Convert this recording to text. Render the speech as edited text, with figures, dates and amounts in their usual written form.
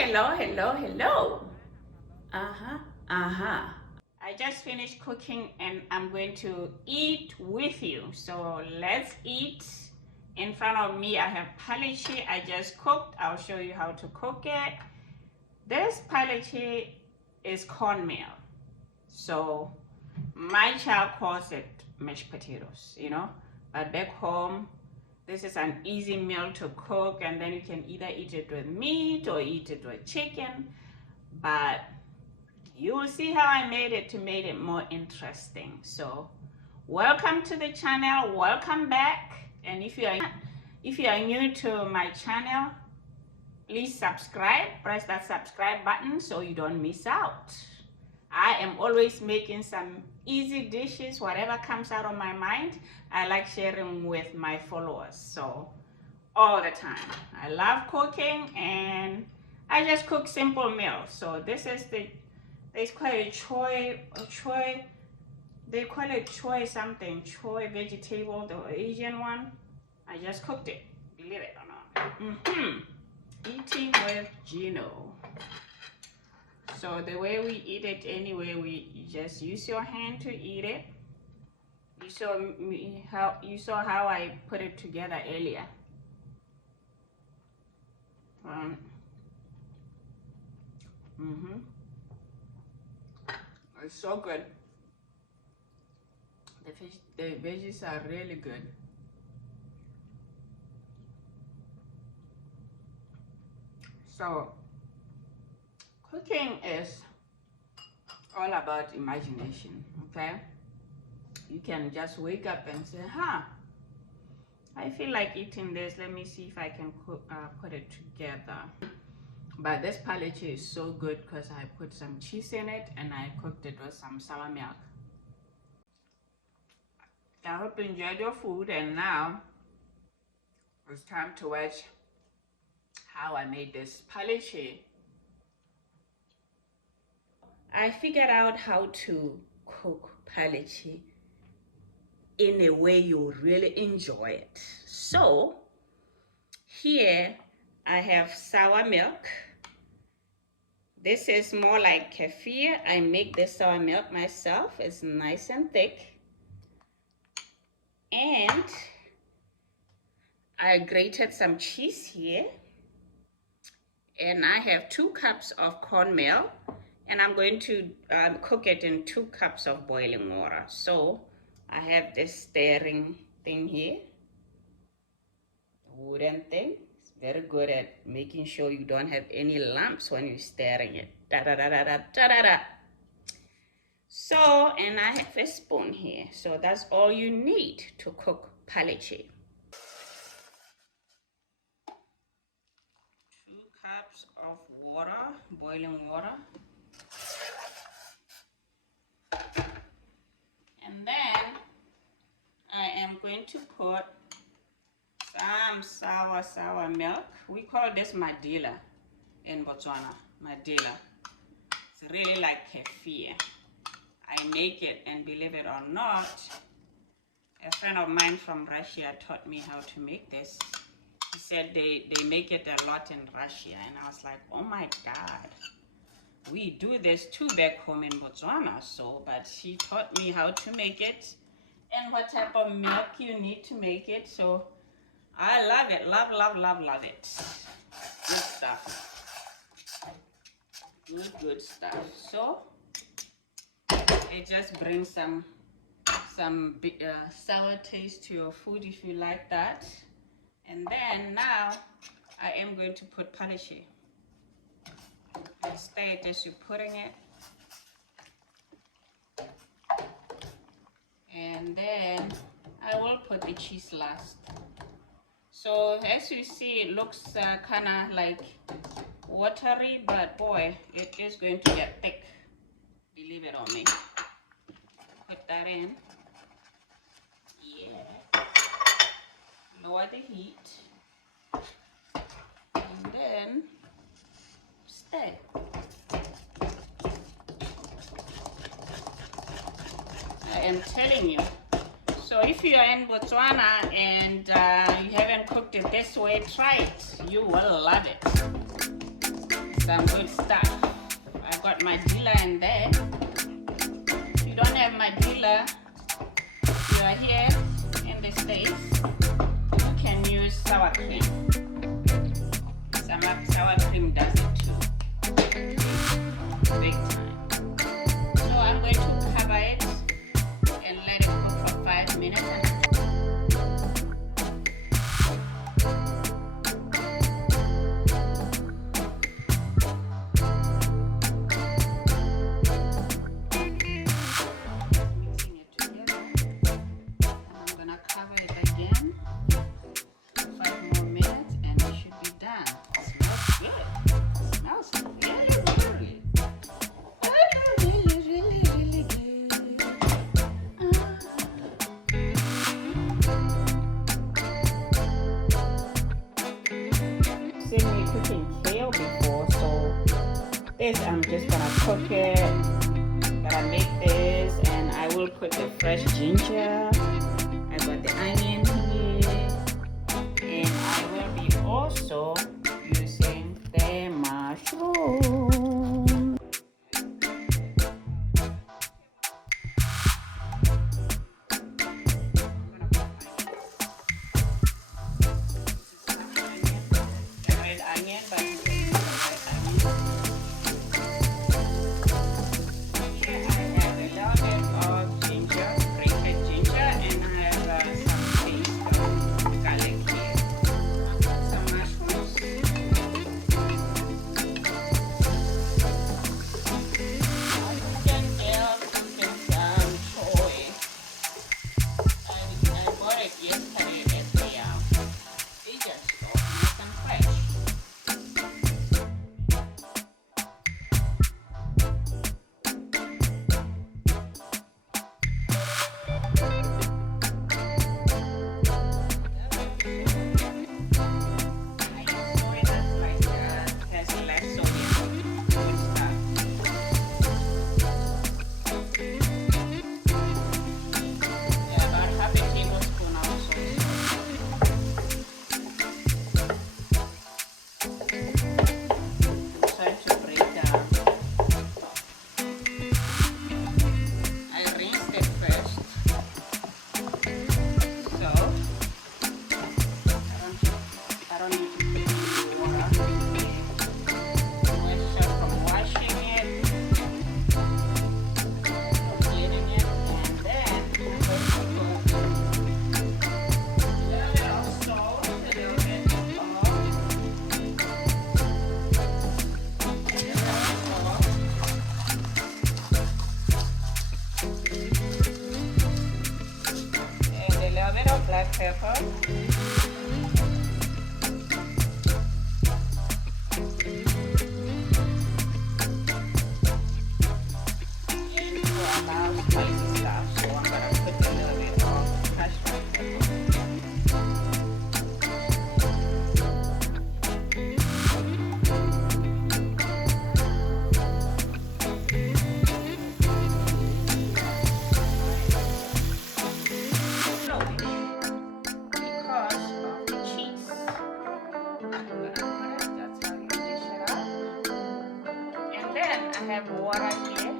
Hello. I just finished cooking and I'm going to eat with you. So let's eat. In front of me, I have Phaleche I just cooked. I'll show you how to cook it. This Phaleche is cornmeal. So my child calls it mashed potatoes, you know. But back home, this is an easy meal to cook, and then you can either eat it with meat or eat it with chicken. But you will see how I made it to make it more interesting. So welcome to the channel, welcome back. And if you are new to my channel, please subscribe, press that subscribe button so you don't miss out. I am always making some easy dishes, whatever comes out of my mind. I like sharing with my followers, so all the time. I love cooking and I just cook simple meals. So this is there's quite a choy, they call it choy something, choy vegetable, the Asian one. I just cooked it, believe it or not. Eating with Gino. So the way we eat it anyway, you just use your hand to eat it. You saw how I put it together earlier. It's so good. The veggies are really good. So cooking is all about imagination, okay? You can just wake up and say, I feel like eating this. Let me see if I can put it together. But this Phaleche is so good because I put some cheese in it and I cooked it with some sour milk. I hope you enjoyed your food, and now it's time to watch how I made this Phaleche. I figured out how to cook Phaleche in a way you really enjoy it. So here I have sour milk. This is more like kefir. I make this sour milk myself. It's nice and thick. And I grated some cheese here. And I have 2 cups of cornmeal. And I'm going to cook it in 2 cups of boiling water. So I have this stirring thing here. Wooden thing. Very good at making sure you don't have any lumps when you're stirring it. So, and I have a spoon here. So that's all you need to cook Phaleche. 2 cups of water, boiling water. And then I am going to put some sour milk. We call this madila in Botswana. Madila. It's really like kefir. I make it, and believe it or not, a friend of mine from Russia taught me how to make this. He said they make it a lot in Russia, and I was like, oh my God. We do this too back home in Botswana, but she taught me how to make it and what type of milk you need to make it. So I love it, love it. Good stuff. Good stuff. So it just brings some sour taste to your food if you like that. And then now I am going to put Phaleche. Stir it as you're putting it. And then I will put the cheese last. So as you see, it looks kind of like watery, but boy, it is going to get thick. Believe it or me. Put that in. Yeah. Lower the heat. And then stir. I am telling you. So if you are in Botswana and you haven't cooked it this way, try it. You will love it. some good stuff. I got my dealer in there. If you don't have my dealer, you are here in the States, you can use sour cream. Some sour cream does it too. Big time. So I'm going to cover it and let it cook for 5 minutes. I'm just gonna cook it, gonna make this, and I will put the fresh ginger. I got the onion here, and I will be also using the mushroom. The red onion, but black pepper, and to allow spicy stuff, so I'm gonna put a little bit of crushed black pepper. I have water here.